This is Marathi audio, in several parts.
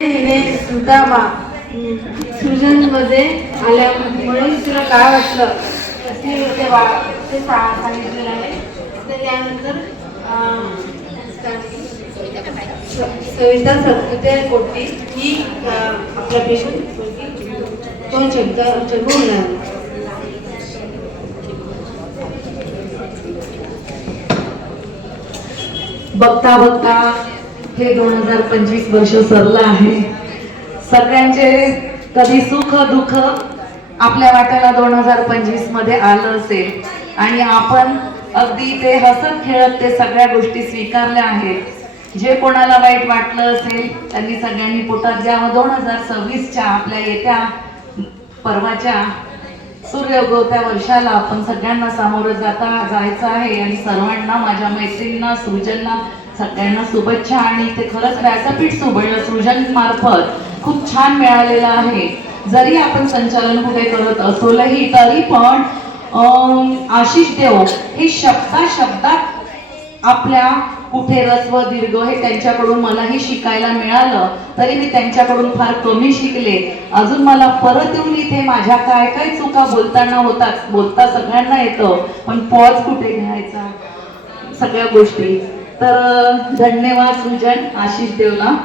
हिने सुदामा सृजनमध्ये आल्यामुळे तुला काय वाटलं असे ते सांगितलेलं आहे. तर त्यानंतर सविता सत्पुते कोटी ही आपल्यापेक्षा 2 शब्द बोलणार. बघता बघता हे 2025 वर्ष सरलं आहे. सगळ्यांचे कधी सुख दुःख आपल्या वाट्याला 2025 मध्ये आलं असेल आणि आपण अगदी ते हसत खेळत ते सगळ्या गोष्टी स्वीकारल्या आहेत. जे कोणाला वाईट वाटलं असेल त्यांनी सगळ्यांनी पोटात घ्यावं. 2026च्या आपल्या येत्या परवाच्या सूर्योगवत्या वर्षाला आपण सगळ्यांना सामोरं जायचं आहे आणि सर्वांना, माझ्या मैत्रिणींना, सृजनला सगळ्यांना शुभेच्छा. आणि ते खरंच व्यासपीठ सृजन मार्फत खूप छान मिळालेलं आहे. जरी आपण संचालन कुठे करत असोलही तरी पण आशिष देव हे शब्दात आपल्या कुठे रस्व दीर्घ हे त्यांच्याकडून मलाही शिकायला मिळालं. तरी मी त्यांच्याकडून फार कमी शिकले. अजून मला परत येऊन इथे माझ्या काय काय चुका बोलता सगळ्यांना येतं, पण पॉज कुठे घ्यायचा सगळ्या गोष्टी. तर धन्यवाद सृजन, आशिष देवला.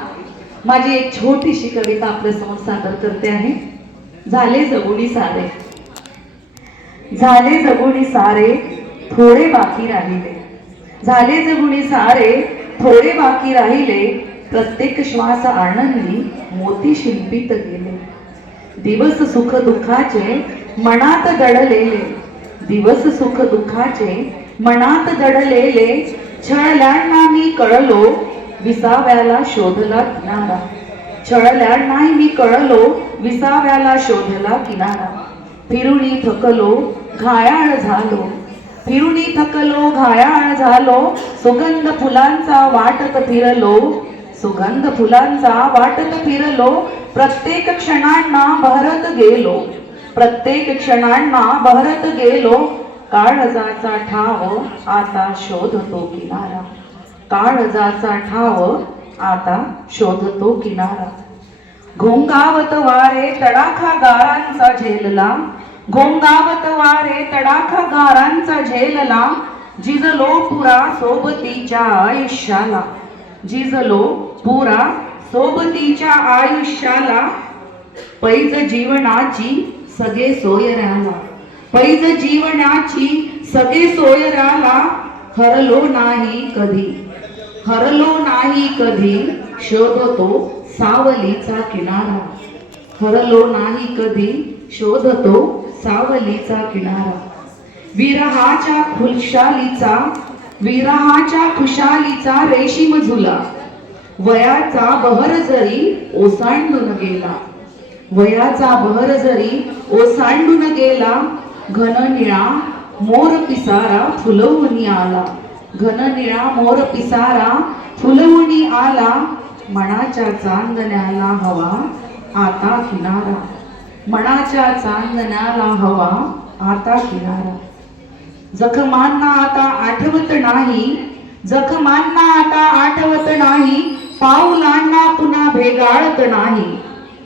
माझी एक छोटीशी कविता आपल्यासमोर सादर करते आहे. झाले जगुनी सारे, झाले जगुनी सारे, थोडे बाकी राहिले. झाले जगुनी सारे, थोडे बाकी राहिले. प्रत्येक श्वास आनंदी मोती शिंपित गेले. दिवस सुख दुःखाचे मनात दडलेले, दिवस सुख दुःखाचे मनात दडलेले. छळल्यांना मी कळलो, विसाव्याला शोधला किनारा. छळल्यांना मी कळलो, विसाव्याला शोधला किनारा. फिरुनी थकलो, घायाळ झालो, फिरुनी थकलो, घायाळ झालो. सुगंध फुलांचा वाटत फिरलो, सुगंध फुलांचा वाटत फिरलो. प्रत्येक क्षणांना बहरत गेलो, प्रत्येक क्षणांना बहरत गेलो. काळजाचा ठाव आता शोधतो किनारा, काळजाचा ठाव आता शोधतो किनारा. घोंगावत वारे तडाखा गारांचा झेलला, घोंगावत वारे तडाखा गारांचा झेलला. जिजलो पुरा सोबतीच्या आयुष्याला, जिजलो पुरा सोबतीच्या आयुष्याला. पैज जीवनाची सगळे सोयऱ्याला, पैज जीवनाची सगळे सोयऱ्याला. हरलो नाही कधी, हरलो नाही कधी, शोधतो सावलीचा किनारा. हरलो नाही कधी, शोधतो सावलीचा किनारा. विरहाच्या खुशालीचा, विरहाच्या खुशालीचा रेशीम झुला. वयाचा बहर जरी ओसांडून गेला, वयाचा बहर जरी ओसांडून गेला. घन निळा मोर पिसारा फुलवून आला, घन निळा मोर पिसारा फुलवून आला. मनाच्या चांदण्याला हवा आता किनारा, मनाच्या चांदण्याला हवा आता किनारा. जखमांना आता आठवत नाही, जखमांना आता आठवत नाही. पाऊलांना पुन्हा भेगाळत नाही,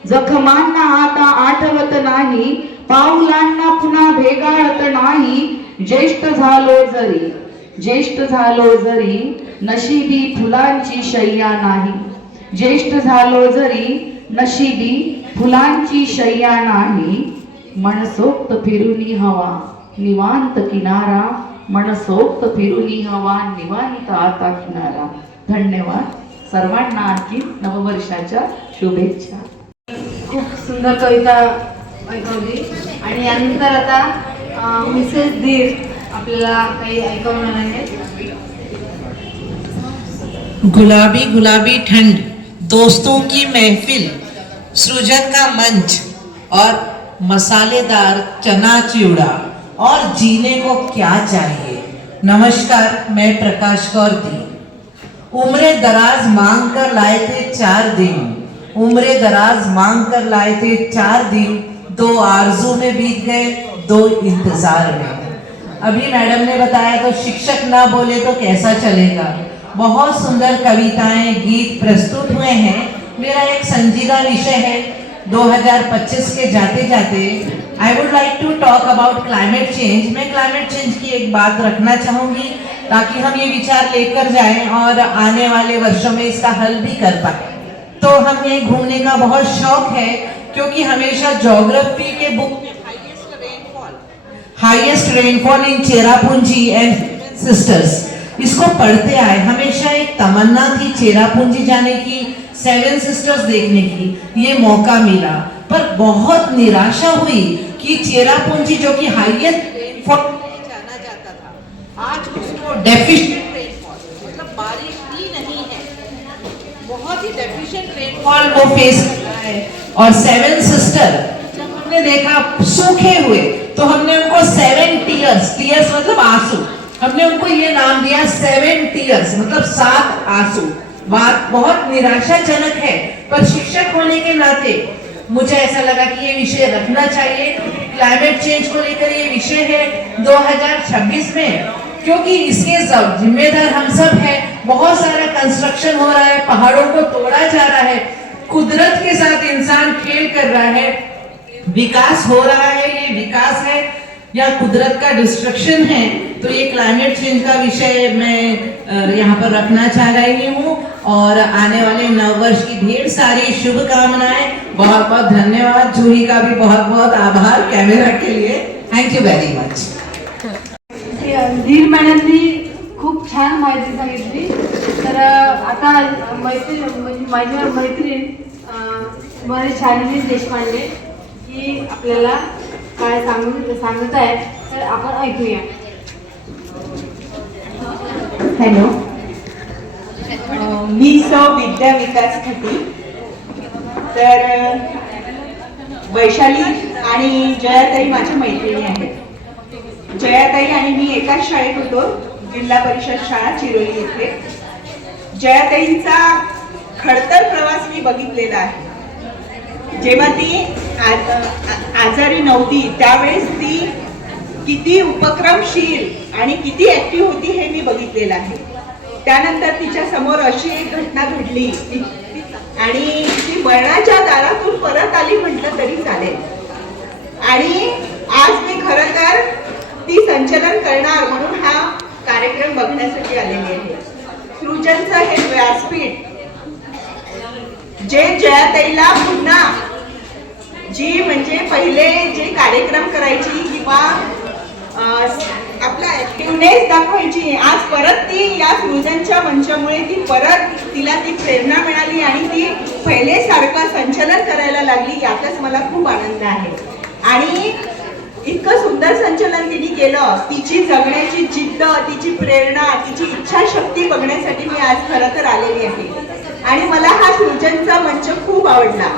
जखमांना आता आठवत नाही. पाऊलांना पुन्हा भेगाळत नाही. ज्येष्ठ झालो जरी, ज्येष्ठ झालो जरी, नशिबी फुलांची शय्या नाही. ज्येष्ठ झालो जरी, नशिबी फुलांची शय्या नाही. मनसोक्त फिरुनी हवा निवांत किनारा, मनसोक्त फिरुनी हवा निवांत आता किनारा. धन्यवाद सर्वांना. आणखी नववर्षाच्या शुभेच्छा. खूप सुंदर कविता ऐकवली. आणि यानंतर आता मिसेस धीर आपल्याला काही ऐकवणार आहेत. गुलाबी गुलाबी ठंड, दोस्तों की महफिल, सृजन का मंच और मसालेदार चना चिवड़ा और जीने को क्या चाहिए। नमस्कार, मैं प्रकाश कौर दी। उम्रे दराज मांग कर लाए थे 4 दिन, उम्रे दराज मांग कर लाए थे 4 दिन। 2 आरजू में बीत गए, 2 इंतजार में। अभी मैडम ने बताया तो शिक्षक ना बोले तो कैसा चलेगा। बहुत सुंदर कविताएं, गीत प्रस्तुत हुए हैं मेरा एक संजीदा विषय है 2025 के जाते जाते I would like to talk about climate change. मैं क्लाइमेट चेंज की एक बात रखना चाहूँगी ताकि हम ये विचार लेकर जाएं और आने वाले वर्षों में इसका हल भी कर पाए। तो हमें घूमने का बहुत शौक है क्योंकि हमेशा ज्योग्राफी के बुक में highest rainfall in Cherrapunji end sisters इसको पढ़ते आए। हमेशा एक तमन्ना थी चेरापूंजी जाने की, सेवन सिस्टर्स देखने की, ये मौका मिला, पर बहुत निराशा हुई कि चेरापूंजी जो कि हाईएस्ट रेनफॉल जाना जाता था, आज उसको डेफिशिएंट रेनफॉल, मतलब बारिश ही नहीं है, बहुत ही डेफिशिएंट रेनफॉल वो फेस कर रहा है। और सेवन सिस्टर जब हमने देखा सूखे हुए तो हमने उनको 7 टीयर्स, टीयर्स मतलब आंसू, हमने उनको ये नाम दिया 7 टीयर्स मतलब 7 आंसू। बात बहुत निराशाजनक है, पर शिक्षक होने के नाते मुझे ऐसा लगा कि ये विषय रखना चाहिए। क्लाइमेट चेंज को लेकर ये विषय है 2026 में, क्योंकि इसके जिम्मेदार हम सब हैं। बहुत सारा कंस्ट्रक्शन हो रहा है, पहाड़ों को तोड़ा जा रहा है, कुदरत के साथ इंसान खेल कर रहा है, विकास हो रहा है, ये विकास है या कुदरत का डिस्ट्रक्शन है। तो ये क्लाइमेट चेंज का विषय मैं यहाँ पर रखना चाह रही हूँ और आने वाले नववर्ष की ढेर सारी शुभकामनाएं। बहुत बहुत धन्यवाद, जूही का भी बहुत बहुत आभार कैमरा के लिए। Thank you very much. धीर मॅडमनी खूप छान माहिती सांगितली। तर आता माझी मैत्रीण शालिनी देशपांडे ही आपल्याला काय सांगत आहे, तर आपण ऐकूया। हॅलो, मी सौ विद्या विकास खटी। तर वैशाली आणि जयाताई माझ्या मैत्रिणी आहेत। जयाताई आणि मी एकाच शाळेत होतो, जिल्हा परिषद शाळा चिरोली येथे। जयाताईंचा खडतर प्रवास मी बघितलेला आहे। जेव्हा ती आजारी नव्हती त्यावेळेस ती किती उपक्रमशील आणि किती ऍक्टिव्ह होती हे मी बघितलेलं आहे। त्यानंतर तिच्या समोर अशी एक घटना घडली आणि ती मरणाच्या दारातून परत आली म्हटलं तरी चालेल। आणि आज मी खरं तर ती संचलन करणार म्हणून हा कार्यक्रम बघण्यासाठी आलेली आहे। सृजनचं हे व्यासपीठ जे जयाताईला पुन्हा जी म्हणजे पहिले जे कार्यक्रम करायची किंवा आपला ऍक्टिव्हनेस दाखवायची, आज परत ती या सृजनच्या मंचामुळे ती परत तिला ती प्रेरणा मिळाली आणि ती पहिले सारखं संचलन करायला लागली, यातच मला खूप आनंद आहे। आणि इतकं सुंदर संचलन तिने केलं, तिची जगण्याची जिद्द, तिची प्रेरणा, तिची इच्छाशक्ती बघण्यासाठी मी आज खरं तर आलेली आहे। आणि मला हा सृजनचा मंच खूप आवडला।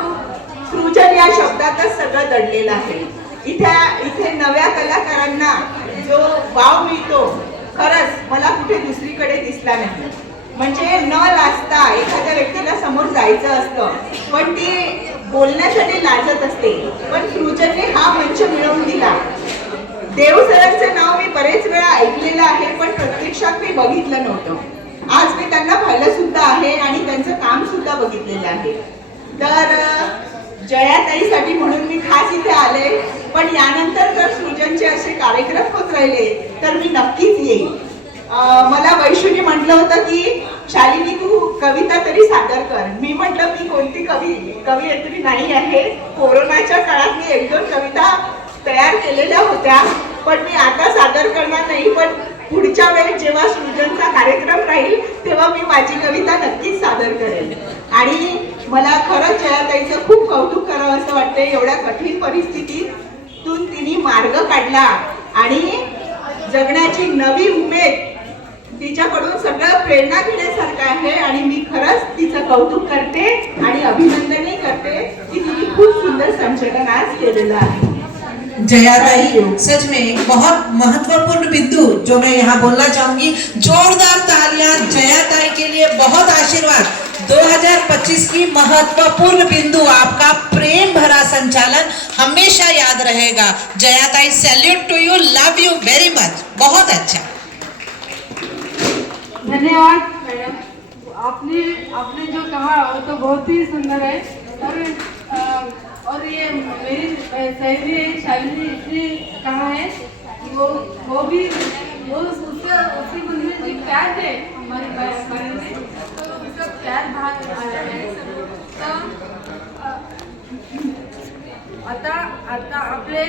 सृजन या शब्दातच सगळं दडलेलं आहे। इथे नव्या कलाकारांना जो वाव मिळतो खरंच मला कुठे दुसरीकडे दिसला नाही। म्हणजे न लाजता एखाद्या व्यक्तीला समोर जायचं असतं पण ती बोलण्यासाठी लाजत असते, पण सृजनने हा मंच मिळवून दिला। देव सरांचं नाव मी बरेच वेळा ऐकलेलं आहे पण प्रत्यक्षात मी बघितलं नव्हतं। आज मी त्यांना पाहिलं सुद्धा आहे आणि त्यांचं काम सुद्धा बघितलेलं आहे। तर जयाताईसाठी म्हणून मी खास इथे आले, पण यानंतर जर सृजनचे असे कार्यक्रम होत राहिले तर मी नक्कीच येईल। मला वैशूनी म्हटलं होतं की शालिनी तू कविता तरी सादर कर। मी म्हटलं मी कोणती कवयित्री नाही आहे। कोरोनाच्या काळात मी 1-2 कविता तयार केलेल्या होत्या, पण मी आता सादर करणार नाही। पण पुढच्या वेळेस जेव्हा सृजनचा कार्यक्रम राहील तेव्हा मी माझी कविता नक्कीच सादर करेन। आणि मला खरंच जयाताईचं खूप कौतुक करावं असं वाटतंय। एवढ्या कठीण परिस्थितीतून तिने मार्ग काढला आणि जगण्याची नवी उमेद, तिच्याकडून सगळं प्रेरणा घेण्यासारखं आहे। आणि मी खरंच तिचं कौतुक करते आणि अभिनंदनही करते की तिने खूप सुंदर संचलन आज केलेलं आहे। जयाताई सच में बहुत महत्वपूर्ण बिंदु जो मैं यहाँ बोलना चाहूंगी। जोरदार तालियां जयाताई के लिए, बहुत आशीर्वाद। 2025 की महत्वपूर्ण बिंदु, आपका प्रेम भरा संचालन हमेशा याद रहेगा। जयाताई salute to you, love you very much, बहुत अच्छा। धन्यवाद मॅडम, आपने आपने जो कहा वो तो बहुत ही सुंदर है और ये मेरी सहेली है शालिनी, इसने कहा है कि वो भी वो उसके मन में जो प्यार है हमारे बारे में, तो उसका प्यार बाहर आ रहा है. तर आता आपले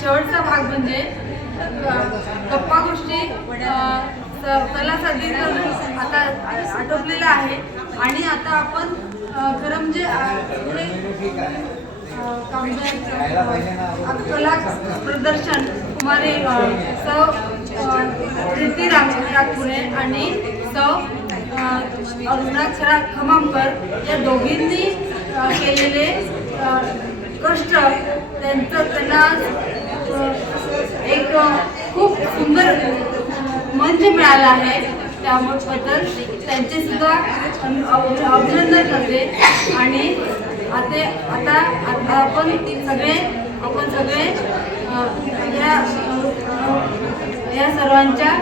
शेवटचा भाग म्हणजे गप्पा गोष्टी कला सादरीकरण आता आटोपलेलं आहे. आणि आता आपण खरं म्हणजे कला प्रदर्शन हमारे सौ प्रीती रागपुरे आणि सौ अरुणा खमामकर या दोघींनी केलेले कष्ट त्यांना एक खूप सुंदर मंच मिळाला आहे. त्याबद्दल त्यांचे सुद्धा अभिनंदन करते. आणि आता आपण सगळे या सर्वांच्या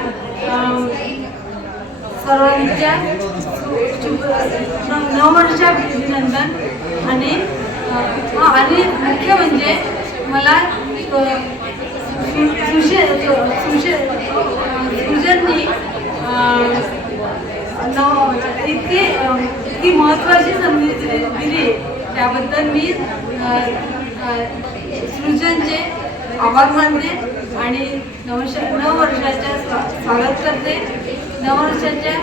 नववर्षाच्या अभिनंदन. आणि मुख्य म्हणजे मला सृजननी इतकी महत्त्वाची संधी दिली त्याबद्दल मी सृजनचे आभार मानते आणि नववर्षाच्या स्वागत करते. नववर्षाच्या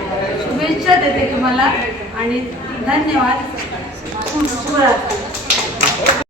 शुभेच्छा देते तुम्हाला आणि धन्यवाद. शुभरात्री.